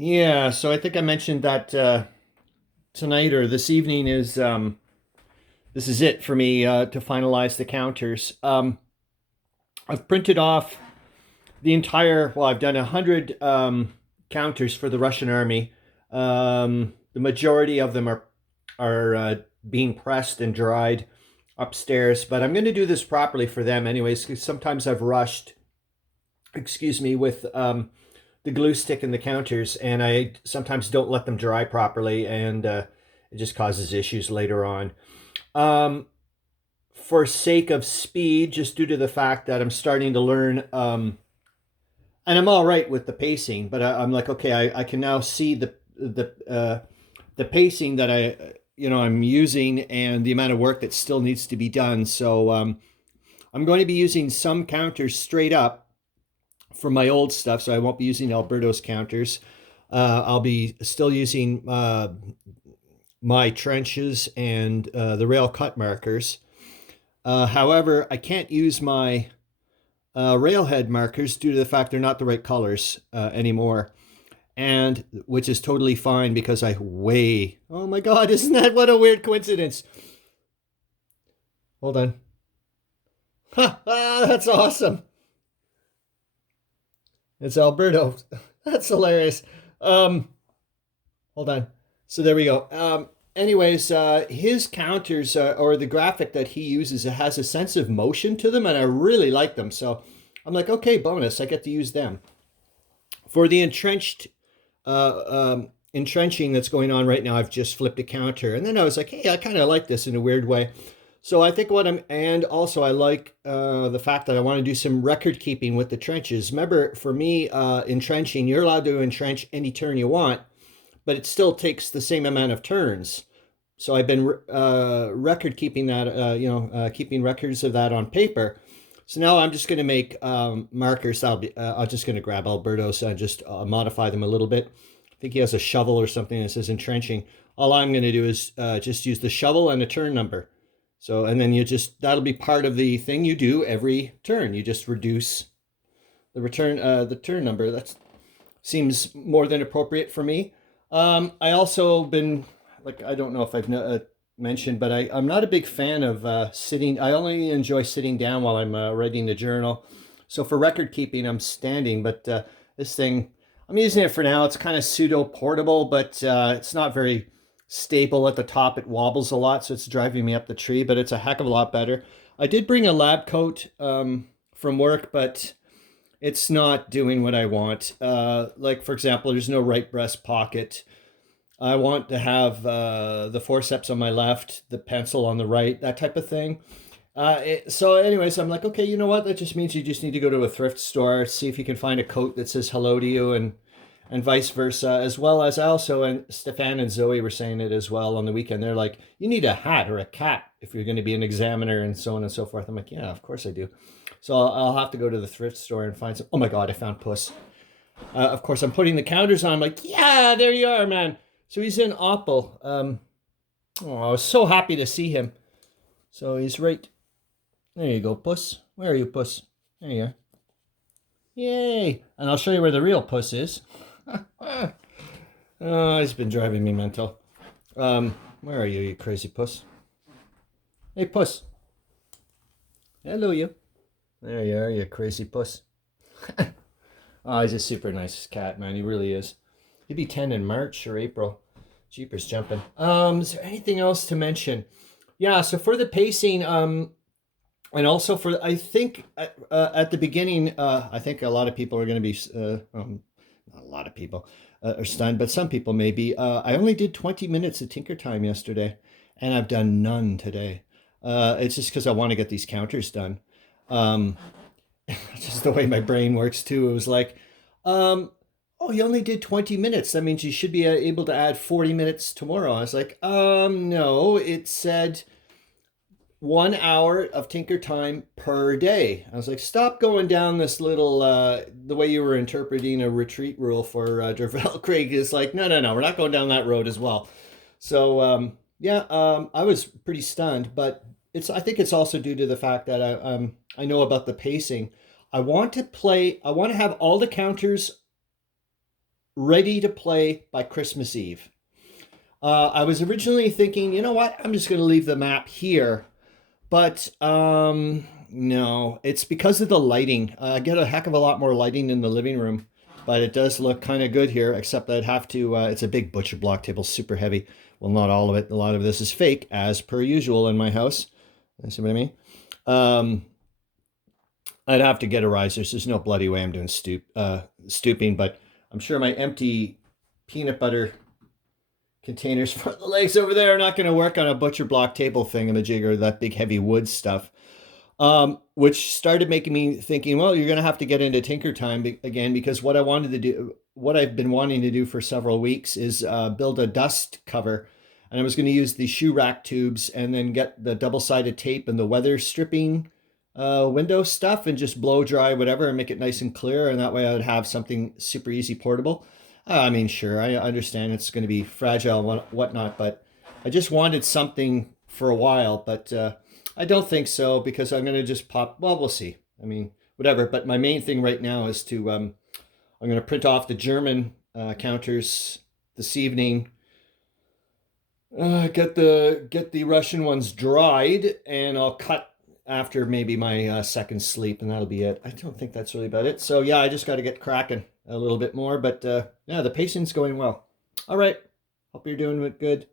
Yeah, so I think I mentioned that tonight or this evening is this is it for me to finalize the counters. I've printed off the entire. Well, I've done 100 counters for the Russian army. The majority of them are being pressed and dried upstairs, but I'm going to do this properly for them anyways. Because sometimes I've rushed, excuse me, with the glue stick in the counters, and I sometimes don't let them dry properly, and it just causes issues later on. Um, for sake of speed, just due to the fact that I'm starting to learn, and I'm all right with the pacing, but I'm like, okay, I can now see the pacing that I'm using and the amount of work that still needs to be done. So I'm going to be using some counters straight up for my old stuff, so I won't be using Alberto's counters. I'll be still using my trenches and the rail cut markers. However, I can't use my railhead markers due to the fact they're not the right colors anymore, and which is totally fine because oh my god, isn't that what a weird coincidence? Hold on. Ha, that's awesome. It's Alberto. That's hilarious. Um, Hold on. So there we go. Anyways, his counters or the graphic that he uses, it has a sense of motion to them, and I really like them. So I'm like, okay, bonus. I get to use them for the entrenching that's going on right now. I've just flipped a counter, and then I was like, hey, I kind of like this in a weird way. So I think and also I like the fact that I want to do some record keeping with the trenches. Remember, for me, entrenching, you're allowed to entrench any turn you want, but it still takes the same amount of turns. So I've been record keeping that, keeping records of that on paper. So now I'm just going to make markers. I'm just going to grab Alberto's and just modify them a little bit. I think he has a shovel or something that says entrenching. All I'm going to do is just use the shovel and a turn number. So, and then that'll be part of the thing you do every turn. You just reduce the turn number. That seems more than appropriate for me. I also been like, I don't know if I've mentioned, but I'm not a big fan of sitting. I only enjoy sitting down while I'm writing the journal. So for record keeping, I'm standing, but this thing, I'm using it for now. It's kind of pseudo portable, but it's not very stable at the top. It wobbles a lot, so it's driving me up the tree, but it's a heck of a lot better. I did bring a lab coat from work, but it's not doing what I want. Like, for example, there's no right breast pocket. I want to have the forceps on my left, the pencil on the right, that type of thing. So anyways, I'm like, okay, you know what? That just means you just need to go to a thrift store, see if you can find a coat that says hello to you, and vice versa, as well as and Stefan and Zoe were saying it as well on the weekend. They're like, you need a hat or a cap if you're going to be an examiner and so on and so forth. I'm like, yeah, of course I do. So I'll have to go to the thrift store and find some. Oh my God, I found Puss. Of course, I'm putting the counters on. I'm like, yeah, there you are, man. So he's in Opel. I was so happy to see him. So he's right. There you go, Puss. Where are you, Puss? There you are. Yay. And I'll show you where the real Puss is. Oh, he's been driving me mental. Where are you, you crazy Puss? Hey, Puss. Hello, you. There you are, you crazy Puss. Oh, he's a super nice cat, man. He really is. He'd be 10 in March or April. Jeepers jumping. Is there anything else to mention? Yeah, so for the pacing, and also for, I think at the beginning, I think a lot of people are going to be, not a lot of people are stunned, but some people may be. I only did 20 minutes of Tinker Time yesterday, and I've done none today. It's just because I want to get these counters done. Just the way my brain works too. It was like, oh, you only did 20 minutes. That means you should be able to add 40 minutes tomorrow. I was like, no, it said 1 hour of Tinker Time per day. I was like, stop going down this little, the way you were interpreting a retreat rule for Welktrieg is like, no, we're not going down that road as well. So, I was pretty stunned, but I think it's also due to the fact that I know about the pacing. I want to have all the counters ready to play by Christmas Eve. I was originally thinking, you know what, I'm just going to leave the map here. But no, it's because of the lighting. I get a heck of a lot more lighting in the living room, but it does look kind of good here, except I'd have to, it's a big butcher block table, super heavy. Well, not all of it. A lot of this is fake, as per usual in my house. You see what I mean? Um, I'd have to get a riser. So there's no bloody way I'm doing stooping, but I'm sure my empty peanut butter containers for the legs over there are not going to work on a butcher block table thingamajig or that big heavy wood stuff. Which started making me thinking, well, you're going to have to get into Tinker Time again, because what I wanted to do, what I've been wanting to do for several weeks is build a dust cover. And I was going to use the shoe rack tubes and then get the double-sided tape and the weather stripping window stuff and just blow dry whatever and make it nice and clear. And that way I would have something super easy portable. I mean, sure, I understand it's going to be fragile and whatnot, but I just wanted something for a while, but I don't think so, because I'm going to just pop, well, we'll see. I mean, whatever. But my main thing right now is to, I'm going to print off the German counters this evening, get the Russian ones dried, and I'll cut after maybe my second sleep, and that'll be it. I don't think that's really about it. So yeah, I just got to get cracking a little bit more, but yeah, the pacing's going well. All right. Hope you're doing good.